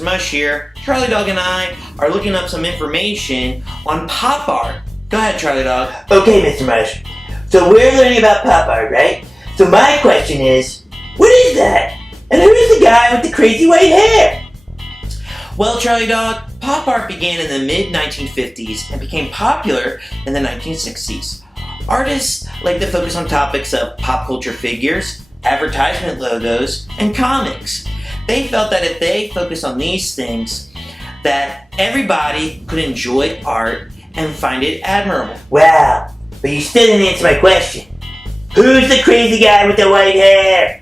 Mr. Mush here. Charlie Dog and I are looking up some information on pop art. Go ahead, Charlie Dog. Okay, Mr. Mush. So we're learning about pop art, right? So my question is, what is that? And who's the guy with the crazy white hair? Well, Charlie Dog, pop art began in the mid-1950s and became popular in the 1960s. Artists like to focus on topics of pop culture figures, advertisement logos, and comics. They felt that if they focused on these things, that everybody could enjoy art and find it admirable. Wow, but you still didn't answer my question. Who's the crazy guy with the white hair?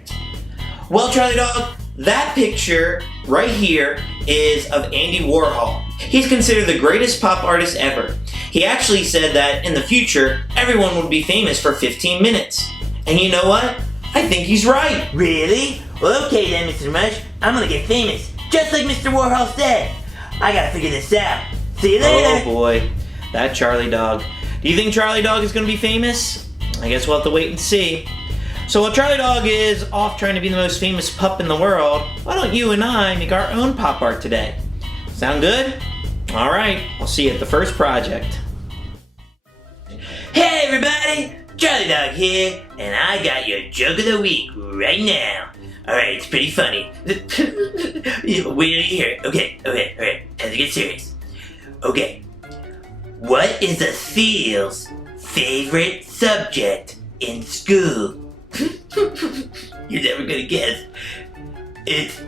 Well, Charlie Dog, that picture right here is of Andy Warhol. He's considered the greatest pop artist ever. He actually said that in the future, everyone would be famous for 15 minutes. And you know what? I think he's right. Really? Well, okay then, Mr. Mush. I'm gonna get famous, just like Mr. Warhol said. I gotta figure this out. See you later. Oh boy, that Charlie Dog. Do you think Charlie Dog is gonna be famous? I guess we'll have to wait and see. So while Charlie Dog is off trying to be the most famous pup in the world, why don't you and I make our own pop art today? Sound good? Alright, I'll see you at the first project. Hey everybody, Charlie Dog here, and I got your joke of the week right now. Alright, it's pretty funny. Wait till you hear it. Okay, alright, time to get serious. Okay, what is a seal's favorite subject in school? You're never gonna guess. It's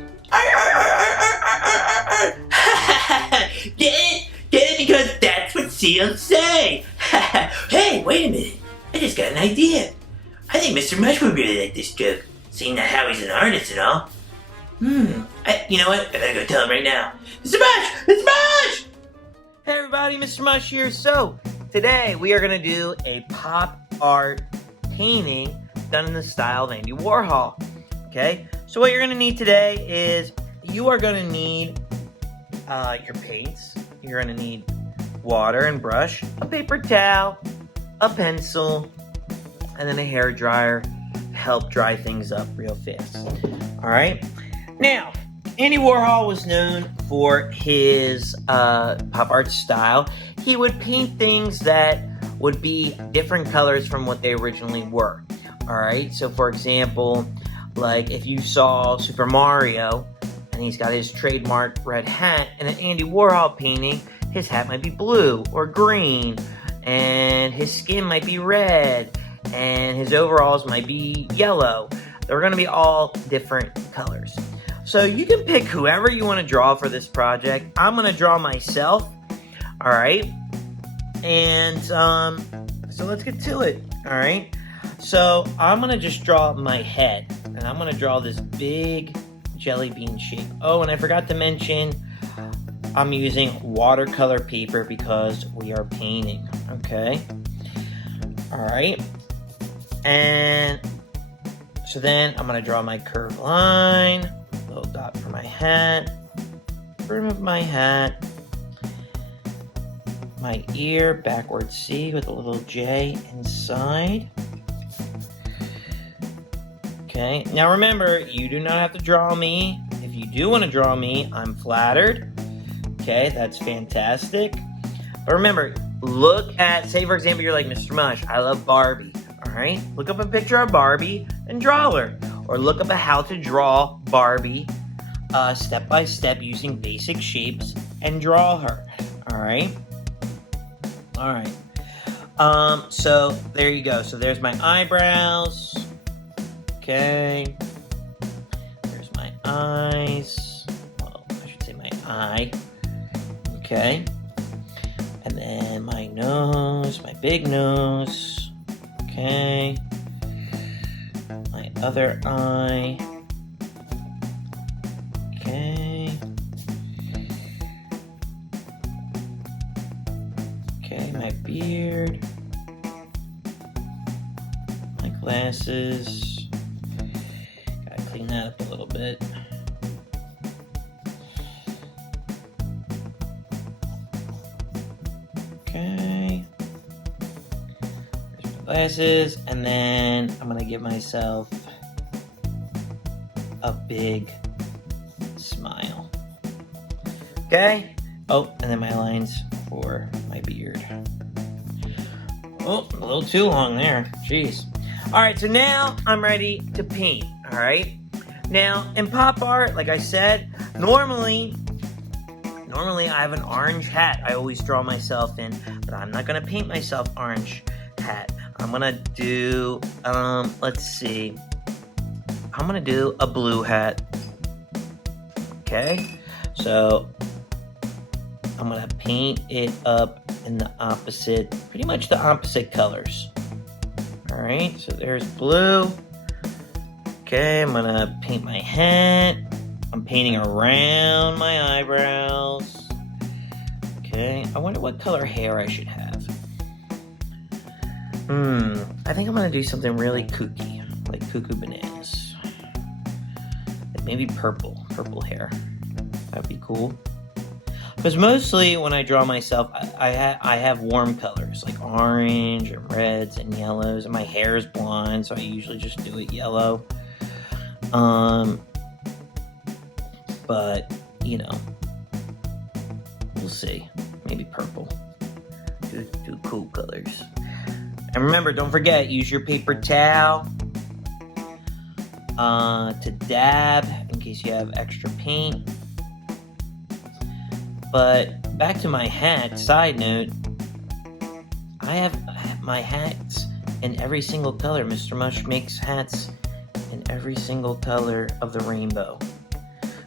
Get it? Get it? Because that's what seals say. Hey, wait a minute. I just got an idea. I think Mr. Mush would really like this joke, seeing that how he's an artist and all. You know what? I better go tell him right now. Mr. Mush! Mr. Mush! Hey everybody, Mr. Mush here. So, today we are going to do a pop art painting done in the style of Andy Warhol. Okay? So what you're going to need today is, you are going to need your paints. You're going to need water and brush, a paper towel, a pencil, and then a hair dryer to help dry things up real fast. Alright? Now, Andy Warhol was known for his pop art style. He would paint things that would be different colors from what they originally were. Alright? So for example, like if you saw Super Mario, and he's got his trademark red hat, in an Andy Warhol painting, his hat might be blue or green, and his skin might be red, and his overalls might be yellow. They're going to be all different colors. So you can pick whoever you want to draw for this project. I'm going to draw myself. Alright? And, so let's get to it. Alright? So I'm going to just draw my head. And I'm going to draw this big jelly bean shape. Oh, and I forgot to mention, I'm using watercolor paper because we are painting. Okay? Alright? And so then I'm going to draw my curved line. Little dot for my hat. Brim of my hat. My ear, backward C with a little J inside. Okay, now remember, you do not have to draw me. If you do want to draw me, I'm flattered. Okay, that's fantastic. But remember, look at, say for example, you're like, Mr. Mush, I love Barbie. Alright, look up a picture of Barbie and draw her. Or look up a how to draw Barbie step by step using basic shapes and draw her. Alright? Alright. So there you go. So there's my eyebrows. Okay. There's my eyes. Well, I should say my eye. Okay. And then my nose, my big nose. Okay. My other eye. Okay. Okay, my beard. My glasses. Gotta clean that up a little bit. Okay. There's my glasses, and then I'm gonna give myself a big smile. Okay? Oh, and then my lines for my beard. Oh, a little too long there. Jeez. Alright, so now I'm ready to paint. Alright? Now, in pop art, like I said, normally I have an orange hat I always draw myself in, but I'm not gonna paint myself orange hat. I'm gonna do, let's see. I'm gonna do a blue hat. Okay? So, I'm gonna paint it up in the opposite, pretty much the opposite colors. Alright, so there's blue. Okay, I'm gonna paint my hat. I'm painting around my eyebrows. Okay, I wonder what color hair I should have. I think I'm gonna do something really kooky, like cuckoo bananas. Like maybe purple hair. That'd be cool. Because mostly when I draw myself, I have warm colors, like orange and reds and yellows, and my hair is blonde, so I usually just do it yellow. But, you know, we'll see. Maybe purple. Do cool colors. And remember, don't forget, use your paper towel to dab in case you have extra paint. But back to my hat, side note, I have my hats in every single color. Mr. Mush makes hats in every single color of the rainbow.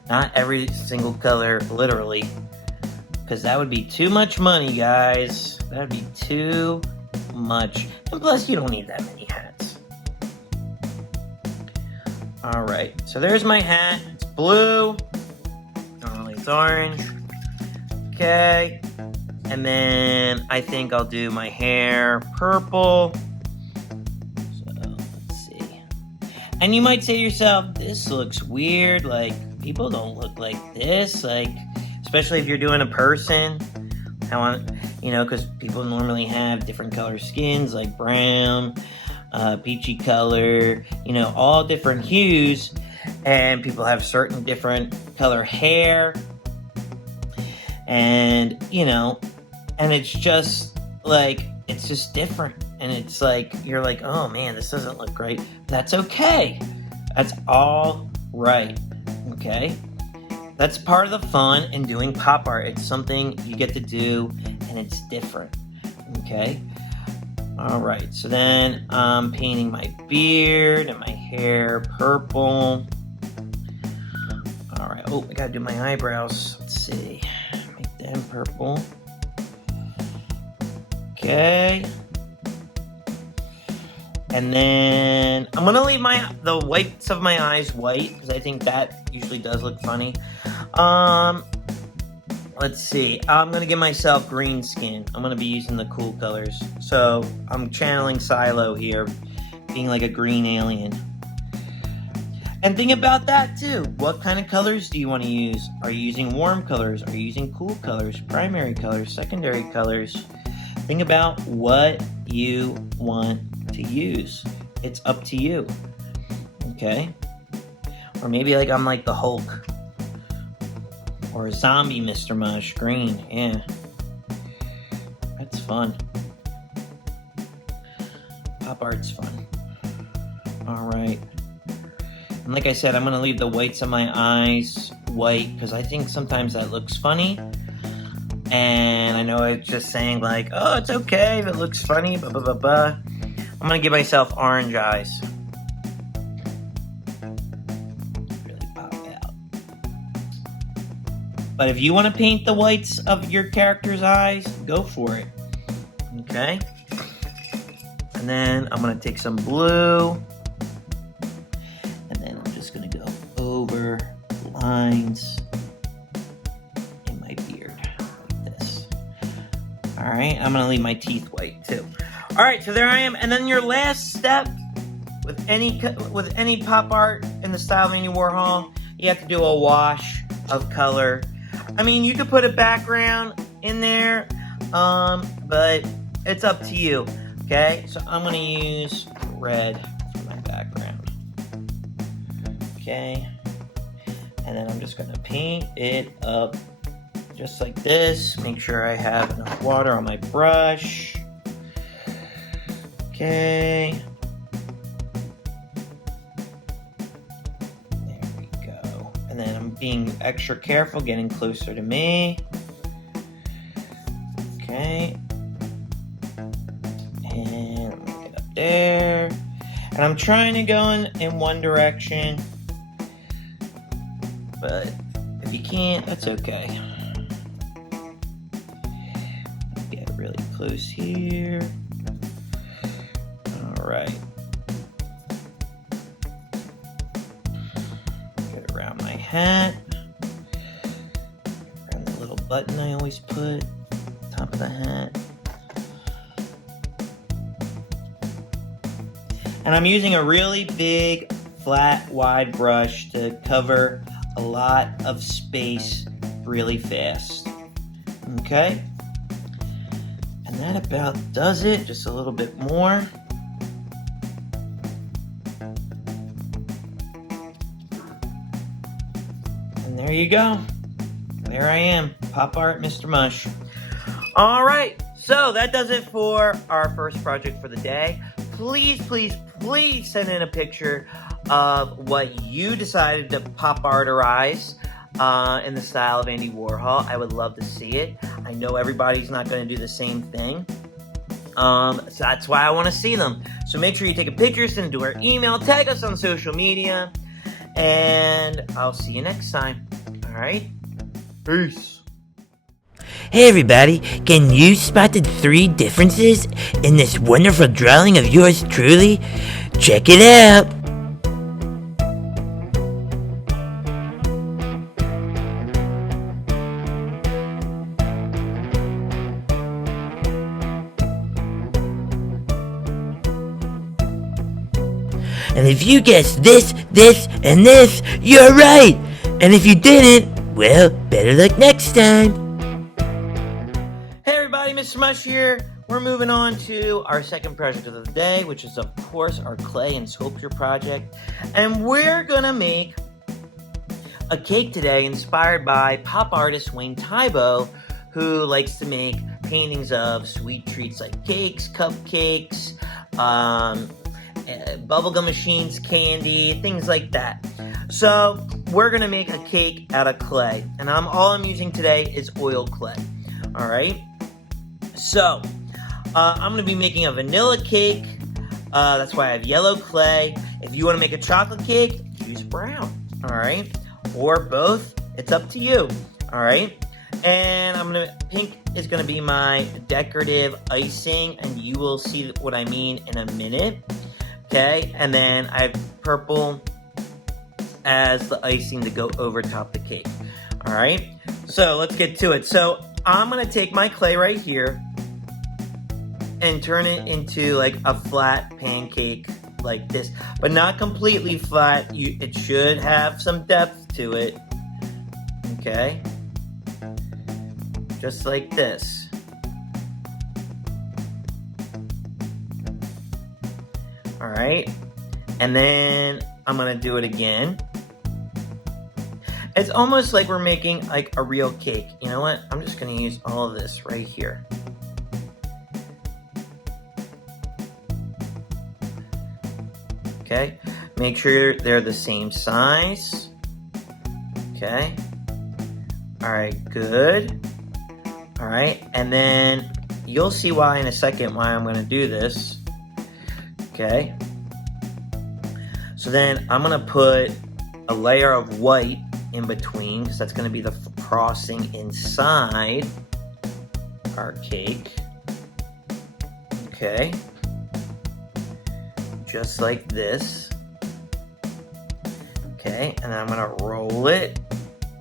Not every single color, literally, because that would be too much money, guys. That would be too much. And plus, you don't need that many hats. Alright, so there's my hat. It's blue. Normally it's orange. Okay. And then I think I'll do my hair purple. So, let's see. And you might say to yourself, this looks weird. Like, people don't look like this. Like, especially if you're doing a person. You know, because people normally have different color skins, like brown, peachy color, you know, all different hues. And people have certain different color hair. And, you know, and it's just, like, it's just different. And it's like, you're like, oh man, this doesn't look great. That's okay. That's all right. Okay? That's part of the fun in doing pop art. It's something you get to do, and it's different. Okay? Alright, so then I'm painting my beard and my hair purple. Alright, oh, I gotta do my eyebrows. Let's see. Make them purple. Okay. And then I'm gonna leave the whites of my eyes white, because I think that usually does look funny. Let's see. I'm gonna give myself green skin. I'm gonna be using the cool colors. So I'm channeling Silo here, being like a green alien. And think about that too. What kind of colors do you want to use? Are you using warm colors? Are you using cool colors? Primary colors? Secondary colors? Think about what you want to use. It's up to you. Okay? Or maybe like I'm like the Hulk. Or a zombie Mr. Mush. Green. Yeah. That's fun. Pop art's fun. Alright. And like I said, I'm going to leave the whites of my eyes white, because I think sometimes that looks funny. And I know it's just saying like, oh, it's okay if it looks funny, blah, blah, blah, blah. I'm going to give myself orange eyes. Really pop out. But if you want to paint the whites of your character's eyes, go for it. Okay? And then I'm going to take some blue. And then I'm just going to go over the lines in my beard like this. Alright, I'm going to leave my teeth white too. Alright, so there I am. And then your last step with any pop art in the style of Andy Warhol, you have to do a wash of color. I mean, you could put a background in there, but it's up to you. Okay, so I'm going to use red for my background. Okay, and then I'm just going to paint it up just like this. Make sure I have enough water on my brush. Okay. There we go. And then I'm being extra careful, getting closer to me. Okay. And I'm gonna get up there. And I'm trying to go in one direction. But if you can't, that's okay. Get really close here. Alright. Get around my hat. Around the little button I always put on top of the hat. And I'm using a really big, flat, wide brush to cover a lot of space really fast. Okay? And that about does it. Just a little bit more. And there you go. There I am. Pop art, Mr. Mush. Alright, so that does it for our first project for the day. Please, please, please send in a picture of what you decided to pop arterize in the style of Andy Warhol. I would love to see it. I know everybody's not going to do the same thing. So that's why I want to see them. So make sure you take a picture, send it to our email, tag us on social media, and I'll see you next time. All right? Peace. Hey everybody, can you spot the 3 differences in this wonderful drawing of yours truly? Check it out! And if you guessed this, and this, you're right! And if you didn't, well, better luck next time! Hey everybody, Mr. Mush here. We're moving on to our second project of the day, which is of course our clay and sculpture project. And we're gonna make a cake today inspired by pop artist Wayne Thiebaud, who likes to make paintings of sweet treats like cakes, cupcakes, bubblegum machines, candy, things like that. So we're gonna make a cake out of clay, and all I'm using today is oil clay. All right. So I'm gonna be making a vanilla cake. That's why I have yellow clay. If you want to make a chocolate cake, use brown. All right, or both. It's up to you. All right. And pink is gonna be my decorative icing, and you will see what I mean in a minute. Okay. And then I have purple as the icing to go over top the cake. All right. So let's get to it. So I'm gonna take my clay right here and turn it into like a flat pancake like this, but not completely flat. It should have some depth to it. Okay, just like this. All right, and then I'm gonna do it again. It's almost like we're making like a real cake. You know what? I'm just gonna use all of this right here. Okay, make sure they're the same size. Okay, all right, good. All right, and then you'll see why in a second why I'm gonna do this. Okay, so then I'm gonna put a layer of white in between, because that's gonna be the frosting inside our cake. Okay, just like this. Okay, and then I'm gonna roll it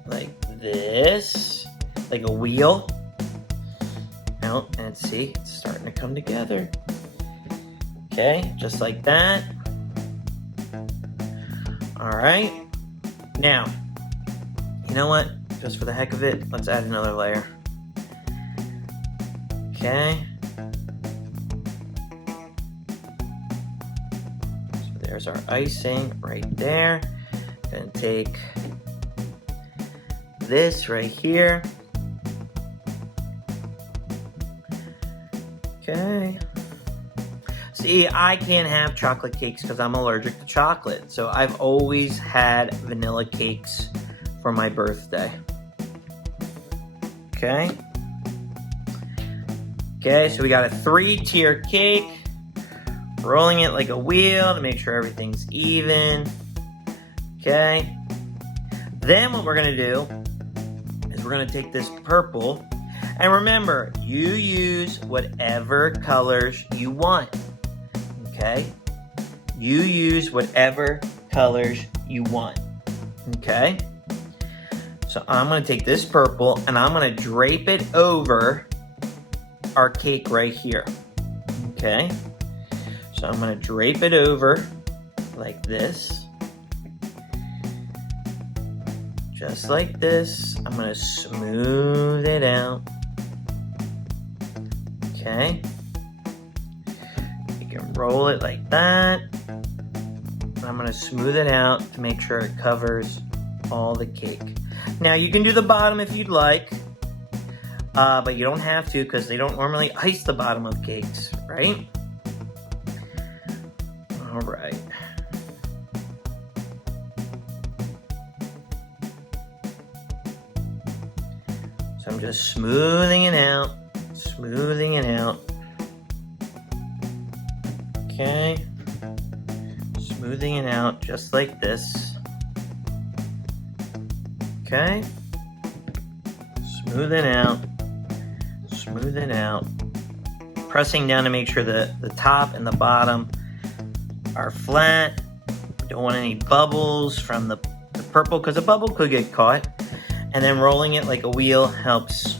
like this, like a wheel. Now, and see, it's starting to come together. Okay, just like that. All right, now, you know what? Just for the heck of it, let's add another layer. Okay. So there's our icing right there. Gonna take this right here Okay. See, I can't have chocolate cakes because I'm allergic to chocolate. So I've always had vanilla cakes for my birthday. Okay. Okay, so we got a 3-tier cake. Rolling it like a wheel to make sure everything's even. Okay. Then what we're going to do is we're going to take this purple. And remember, you use whatever colors you want. Okay? You use whatever colors you want. Okay? So I'm going to take this purple and I'm going to drape it over our cake right here. Okay? So I'm going to drape it over like this. Just like this. I'm going to smooth it out. Okay? You can roll it like that. And I'm going to smooth it out to make sure it covers all the cake. Now you can do the bottom if you'd like. But you don't have to because they don't normally ice the bottom of cakes, right? All right. So I'm just smoothing it out, smoothing it out. Okay. Smoothing it out just like this. Okay. Smooth it out. Smooth it out. Pressing down to make sure that the top and the bottom are flat. Don't want any bubbles from the purple because a bubble could get caught. And then rolling it like a wheel helps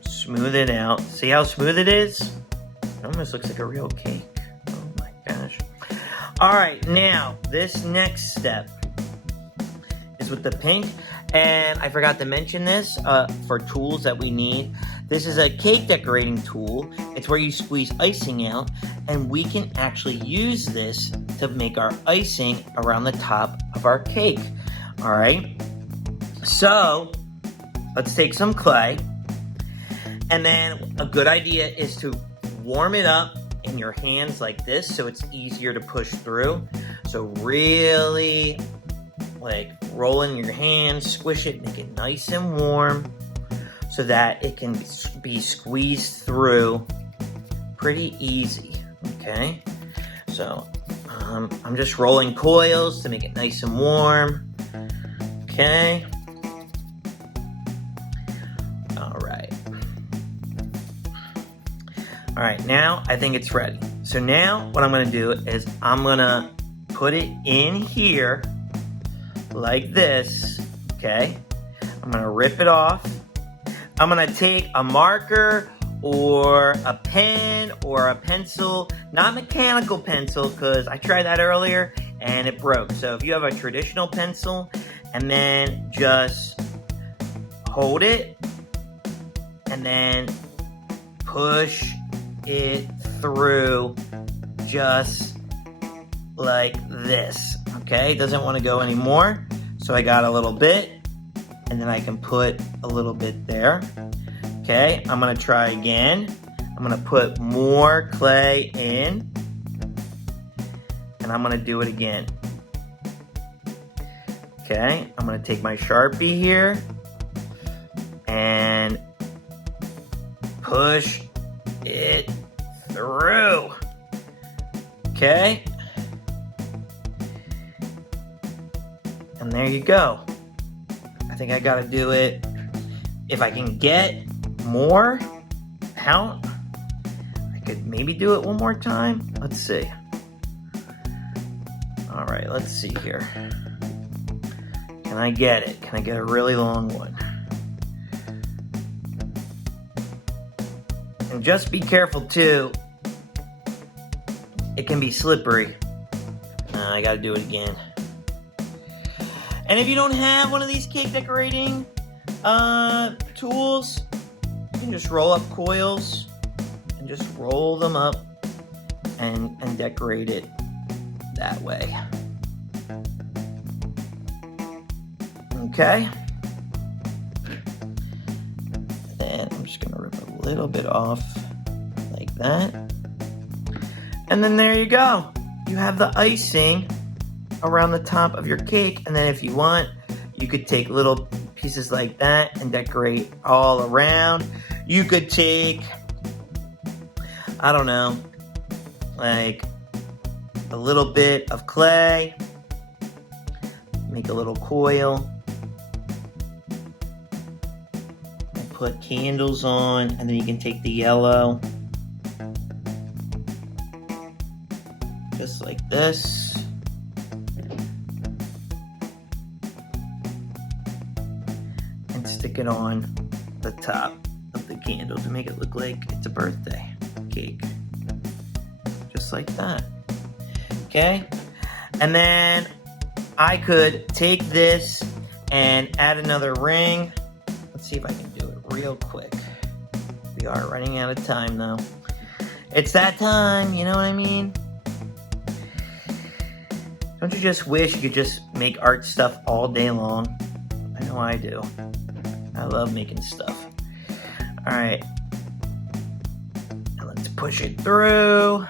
smooth it out. See how smooth it is? It almost looks like a real cake. Oh my gosh. All right, now this next step is with the pink. And I forgot to mention this for tools that we need. This is a cake decorating tool. It's where you squeeze icing out, and we can actually use this to make our icing around the top of our cake. All right. So let's take some clay, and then a good idea is to warm it up in your hands like this so it's easier to push through. So really like roll in your hands, squish it, make it nice and warm so that it can be squeezed through pretty easy, okay? So I'm just rolling coils to make it nice and warm, okay? All right, now I think it's ready. So now what I'm gonna do is I'm gonna put it in here like this, okay? I'm gonna rip it off. I'm gonna take a marker or a pen or a pencil, not mechanical pencil, because I tried that earlier and it broke. So if you have a traditional pencil, and then just hold it and then push it through just like this, okay? It doesn't want to go anymore, so I got a little bit, and then I can put a little bit there. Okay, I'm gonna try again. I'm gonna put more clay in, and I'm gonna do it again. Okay, I'm gonna take my Sharpie here and push it through. Okay, and there you go. I think I gotta do it. If I can get more out, I could maybe do it one more time. Let's see. All right, let's see here. Can I get it? Can I get a really long one? And just be careful too. It can be slippery. I gotta do it again. And if you don't have one of these cake decorating tools, you can just roll up coils and just roll them up and decorate it that way. Okay. Then I'm just gonna rip a little bit off like that. And then there you go. You have the icing around the top of your cake. And then if you want, you could take little pieces like that and decorate all around. You could take, I don't know, like a little bit of clay, make a little coil, and put candles on, and then you can take the yellow, just like this. And stick it on the top of the candle to make it look like it's a birthday cake. Just like that. Okay? And then I could take this and add another ring. Let's see if I can do it real quick. We are running out of time though. It's that time, you know what I mean? Don't you just wish you could just make art stuff all day long? I know I do. I love making stuff. Alright. Now let's push it through.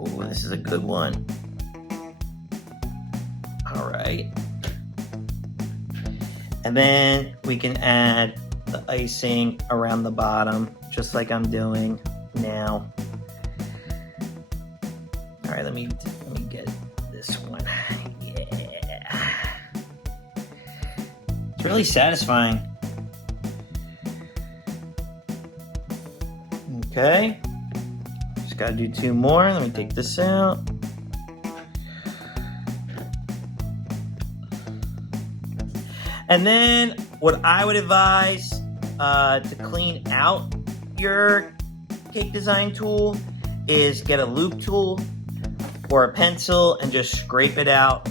Oh, this is a good one. Alright. And then we can add the icing around the bottom, just like I'm doing now. Alright, let me get this one. Yeah. It's really satisfying. Okay. Just gotta do two more. Let me take this out. And then what I would advise to clean out your cake design tool is get a loop tool or a pencil and just scrape it out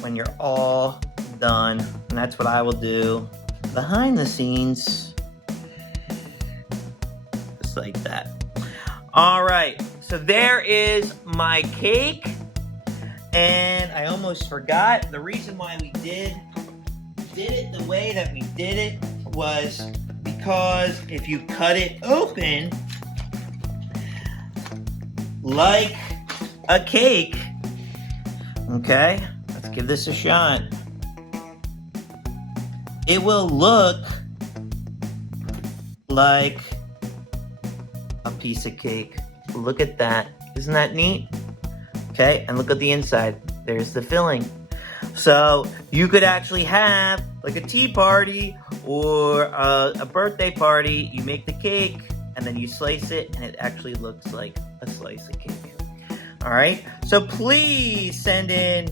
when you're all done. And that's what I will do behind the scenes. Just like that. Alright, so there is my cake. And I almost forgot, the reason why we did it the way that we did it was because if you cut it open like a cake, okay, let's give this a shot. It will look like a piece of cake. Look at that. Isn't that neat? Okay, and look at the inside. There's the filling. So you could actually have like a tea party or a birthday party. You make the cake and then you slice it and it actually looks like a slice of cake. All right, so please send in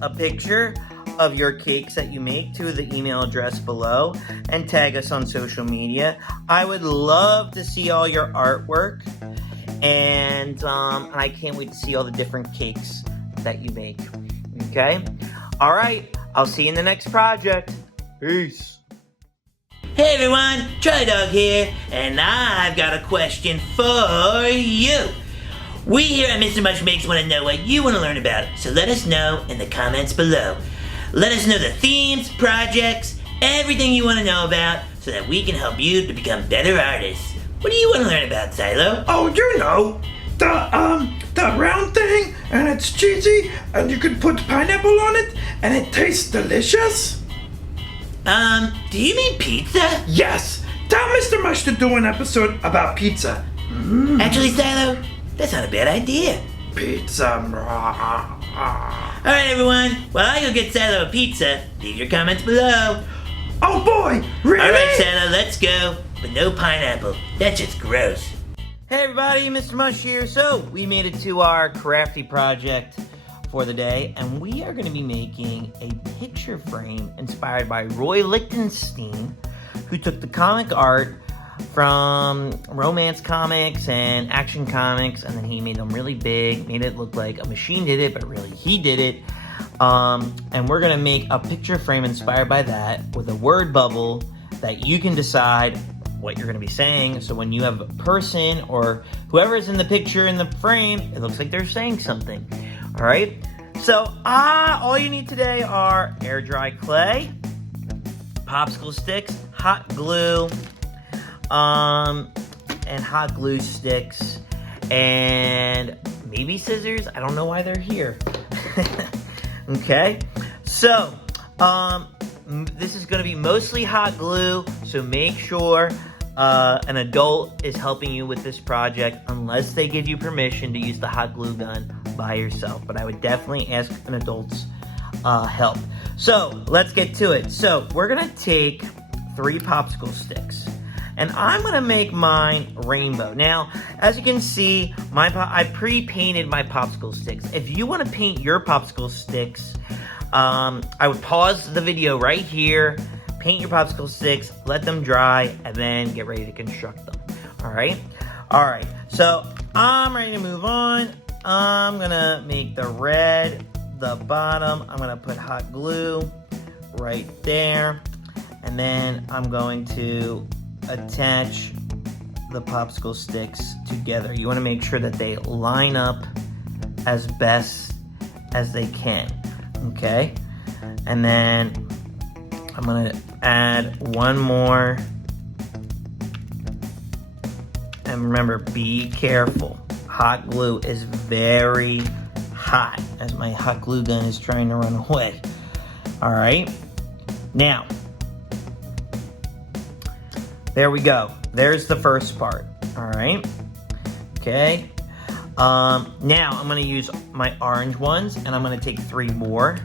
a picture of your cakes that you make to the email address below and tag us on social media. I would love to see all your artwork, and I can't wait to see all the different cakes that you make. Okay? All right, I'll see you in the next project. Peace. Hey everyone, Charlie Dog here, and I've got a question for you. We here at Mr. Mush Makes want to know what you want to learn about, so let us know in the comments below. Let us know the themes, projects, everything you want to know about, so that we can help you to become better artists. What do you want to learn about, Silo? Oh, you know, the round thing, and it's cheesy, and you can put pineapple on it, and it tastes delicious. Do you mean pizza? Yes, tell Mr. Mush to do an episode about pizza. Actually, Silo, that's not a bad idea. Pizza. Alright everyone, while I go get Silo a pizza, leave your comments below. Oh boy, really? Alright Silo, let's go. But no pineapple, that's just gross. Hey everybody, Mr. Mush here. So we made it to our crafty project for the day, and we are going to be making a picture frame inspired by Roy Lichtenstein, who took the comic art from romance comics and action comics, and then he made them really big, made it look like a machine did it, but really he did it. And we're going to make a picture frame inspired by that with a word bubble that you can decide what you're going to be saying. So when you have a person or whoever is in the picture in the frame, it looks like they're saying something. All right. So all you need today are air dry clay, popsicle sticks, hot glue, and hot glue sticks, and maybe scissors. I don't know why they're here. Okay, so this is going to be mostly hot glue, so make sure an adult is helping you with this project, unless they give you permission to use the hot glue gun by yourself. But I would definitely ask an adult's help. So let's get to it. So we're going to take 3 popsicle sticks, and I'm going to make mine rainbow. Now, as you can see, I pre-painted my popsicle sticks. If you want to paint your popsicle sticks, I would pause the video right here, paint your popsicle sticks, let them dry, and then get ready to construct them. All right? All right, so I'm ready to move on. I'm going to make the red the bottom. I'm going to put hot glue right there, and then I'm going to attach the popsicle sticks together. You want to make sure that they line up as best as they can, okay? And then I'm going to add one more. And remember, be careful. Hot glue is very hot, as my hot glue gun is trying to run away. All right, now, there we go. There's the first part. All right, okay. Now I'm gonna use my orange ones, and I'm gonna take 3 more,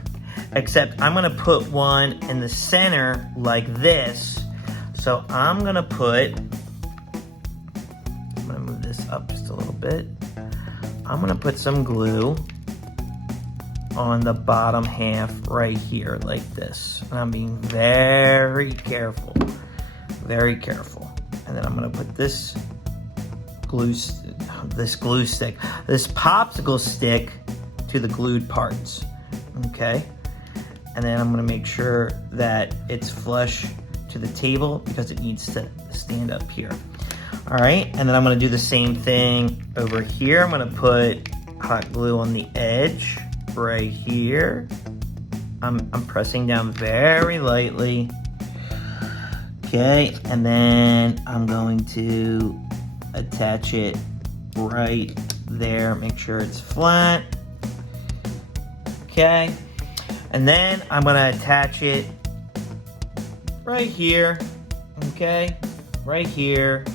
except I'm gonna put one in the center like this. So I'm gonna move this up just a little bit. I'm gonna put some glue on the bottom half right here like this. And I'm being very careful. Very careful. And then I'm gonna put this popsicle stick to the glued parts. Okay? And then I'm gonna make sure that it's flush to the table because it needs to stand up here. All right, and then I'm gonna do the same thing over here. I'm gonna put hot glue on the edge right here. I'm pressing down very lightly. Okay, and then I'm going to attach it right there. Make sure it's flat. Okay, and then I'm gonna attach it right here. Okay, right here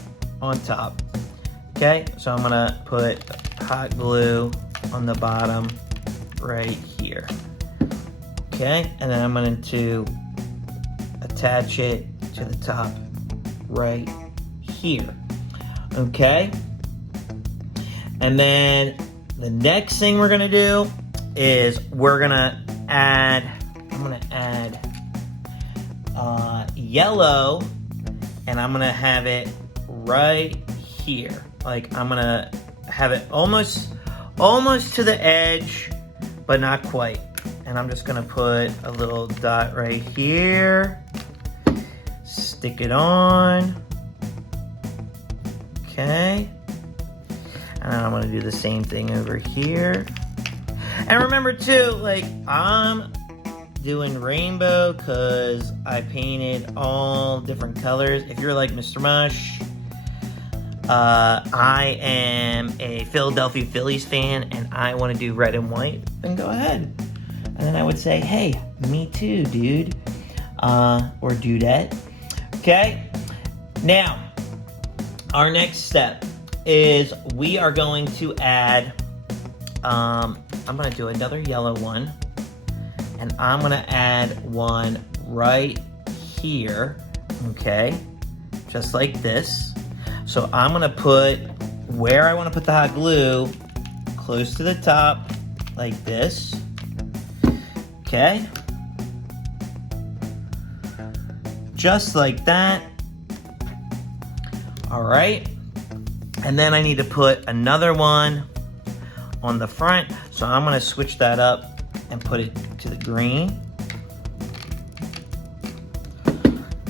on top. Okay, so I'm gonna put hot glue on the bottom right here. Okay, and then I'm going to attach it to the top right here. Okay, and then the next thing we're gonna do is I'm gonna add yellow, and I'm gonna have it right here. Like, I'm gonna have it almost to the edge, but not quite. And I'm just gonna put a little dot right here, stick it on, okay, and then I'm gonna do the same thing over here. And remember too, like, I'm doing rainbow because I painted all different colors. If you're like Mr. Mush, I am a Philadelphia Phillies fan and I want to do red and white, then go ahead. And then I would say, hey, me too, dude. Or dudette. Okay? Now, our next step is we are going to add, I'm going to do another yellow one. And I'm going to add one right here. Okay? Just like this. So I'm going to put where I want to put the hot glue close to the top, like this. Okay? Just like that. All right. And then I need to put another one on the front. So I'm going to switch that up and put it to the green.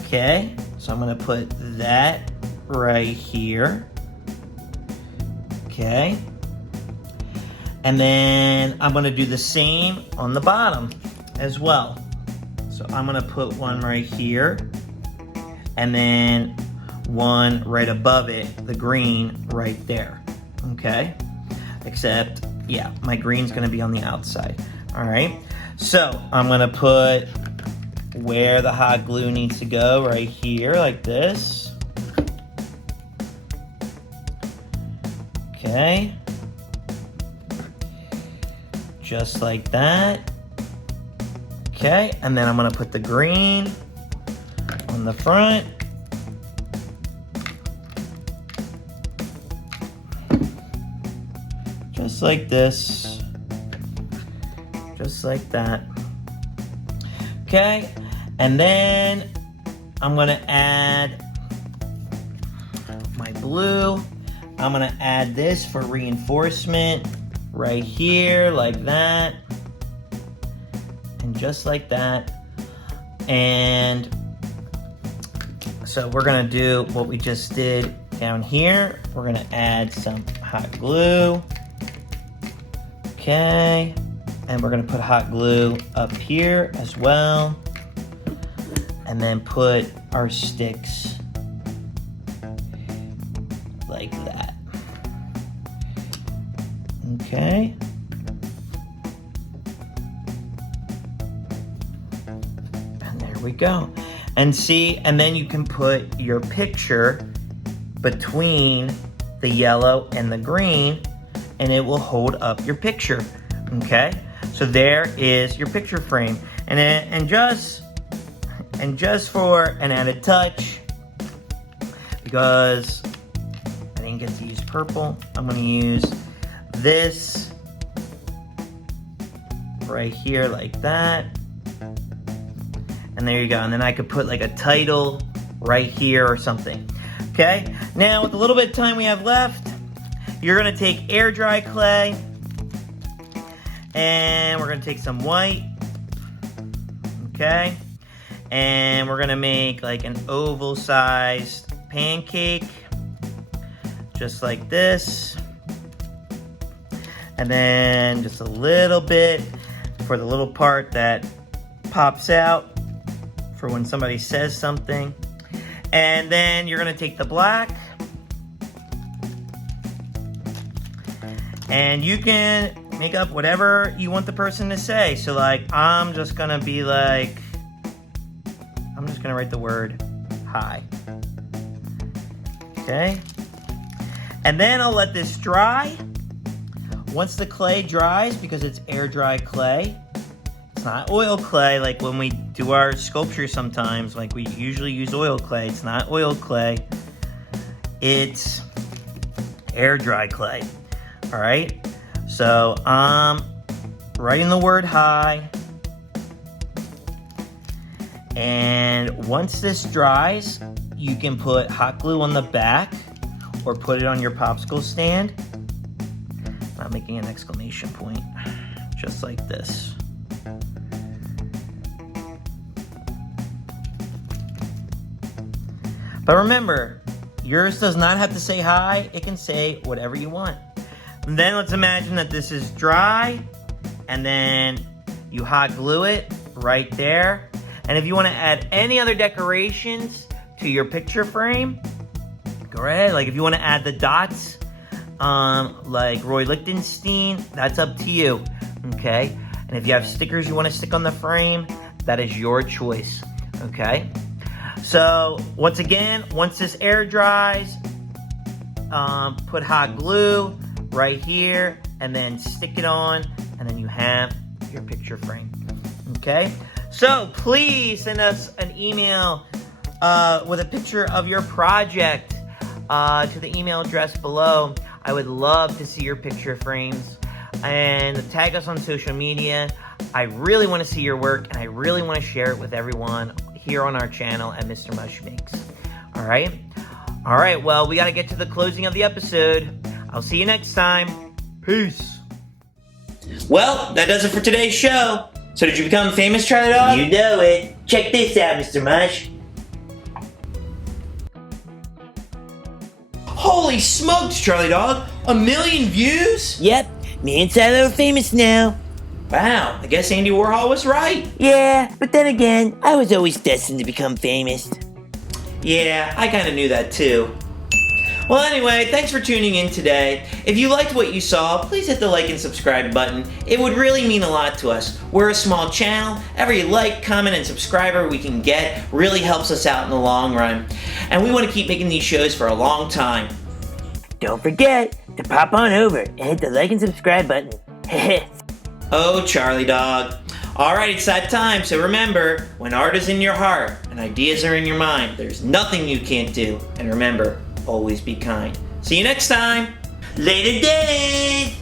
Okay. So I'm going to put that right here. Okay. And then I'm going to do the same on the bottom as well. So I'm going to put one right here. And then one right above it, the green right there, okay? Except, yeah, my green's gonna be on the outside, all right? So I'm gonna put where the hot glue needs to go right here, like this. Okay. Just like that. Okay, and then I'm gonna put the green on the front. Just like this. Just like that. Okay, and then I'm gonna add my blue. I'm gonna add this for reinforcement right here, like that. And just like that. And so we're gonna do what we just did down here. We're gonna add some hot glue. Okay. And we're gonna put hot glue up here as well. And then put our sticks like that. Okay. And there we go. And see, and then you can put your picture between the yellow and the green, and it will hold up your picture. Okay? So there is your picture frame. And just for an added touch, because I didn't get to use purple, I'm gonna use this right here like that. And there you go. And then I could put like a title right here or something. Okay? Now with the little bit of time we have left, you're gonna take air dry clay, and we're gonna take some white. Okay? And we're gonna make like an oval sized pancake, just like this. And then just a little bit for the little part that pops out for when somebody says something. And then you're gonna take the black, and you can make up whatever you want the person to say. So like, I'm just gonna write the word hi. Okay? And then I'll let this dry. Once the clay dries, because it's air dry clay, it's not oil clay like when we do our sculpture sometimes, like we usually use oil clay. It's not oil clay. It's air dry clay. All right? So I'm writing the word hi. And once this dries, you can put hot glue on the back or put it on your popsicle stand. I'm making an exclamation point, just like this. But remember, yours does not have to say hi. It can say whatever you want. And then let's imagine that this is dry, and then you hot glue it right there. And if you want to add any other decorations to your picture frame, go ahead. Like if you want to add the dots, like Roy Lichtenstein, that's up to you, okay? And if you have stickers you want to stick on the frame, that is your choice, okay? So once again, once this air dries, put hot glue right here, and then stick it on, and then you have your picture frame, okay? So please send us an email with a picture of your project to the email address below. I would love to see your picture frames, and tag us on social media. I really want to see your work, and I really want to share it with everyone here on our channel at Mr. Mush Makes. All right? All right, well, we got to get to the closing of the episode. I'll see you next time. Peace. Well, that does it for today's show. So did you become famous, Charlie Dog? You know it. Check this out, Mr. Mush. Holy smokes, Charlie Dog! 1 million views? Yep, me and Tyler are famous now. Wow, I guess Andy Warhol was right. Yeah, but then again, I was always destined to become famous. Yeah, I kind of knew that too. Well, anyway, thanks for tuning in today. If you liked what you saw, please hit the like and subscribe button. It would really mean a lot to us. We're a small channel. Every like, comment, and subscriber we can get really helps us out in the long run. And we want to keep making these shows for a long time. Don't forget to pop on over and hit the like and subscribe button. Oh, Charlie dog. Alright, it's that time, so remember, when art is in your heart and ideas are in your mind, there's nothing you can't do. And remember, always be kind. See you next time! Later days!